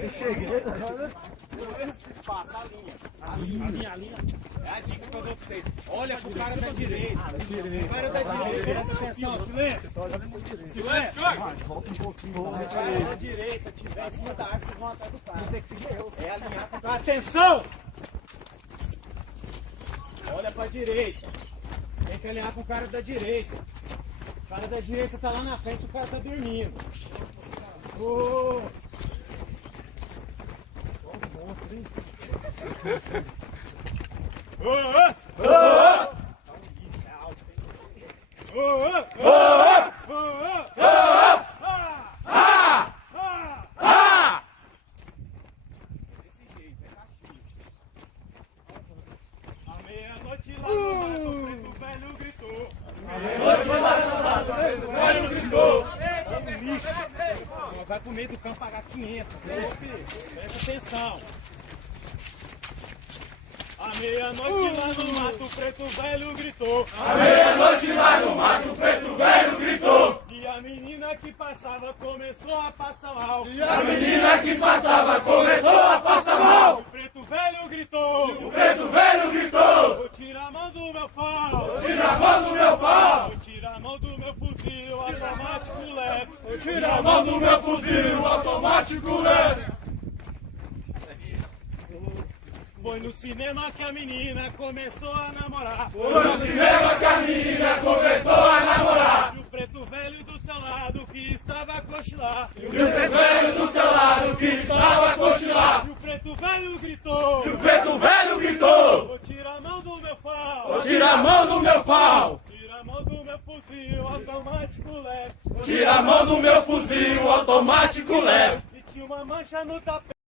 Eu cheguei, tá Esse espaço, a linha. É a dica que eu dou pra vocês. Olha pro cara da direita. O cara da direita, presta atenção, silêncio. Silêncio. Volta um pouquinho. O cara da direita tiver em cima da árvore, vocês vão atrás do cara. Tem que seguir eu. É alinhar com o cara. Atenção! Olha pra direita. Tem que alinhar com o cara da direita. O cara da direita tá lá na frente, o cara tá dormindo. Oh. Meia-noite lá no mato, o preto velho gritou. Meia-noite lá no mato, o preto velho gritou. Vai pro meio do campo pagar 500. Presta atenção. A meia-noite lá no mato, o preto velho gritou. A meia-noite lá no mato, o preto velho gritou. E a menina que passava começou a passar mal. E a menina que passava começou a passar mal. O preto velho gritou. O preto velho gritou. Vou tirar a mão do meu pau. Tira a mão do meu pau. Vou tirar a mão do meu fuzil automático leve. Tira a mão do meu fuzil automático leve. Foi no cinema que a menina começou a namorar. Foi no cinema que a menina começou a namorar. E o preto velho do seu lado que estava a cochilar. E o preto velho do seu lado que estava a cochilar. E o preto velho gritou. E o preto velho gritou. Vou tirar a mão do meu pau. Vou tirar a mão do meu pau. Tira a mão do meu fuzil automático leve. Tira a mão do meu fuzil automático leve. E tinha uma mancha no tapete.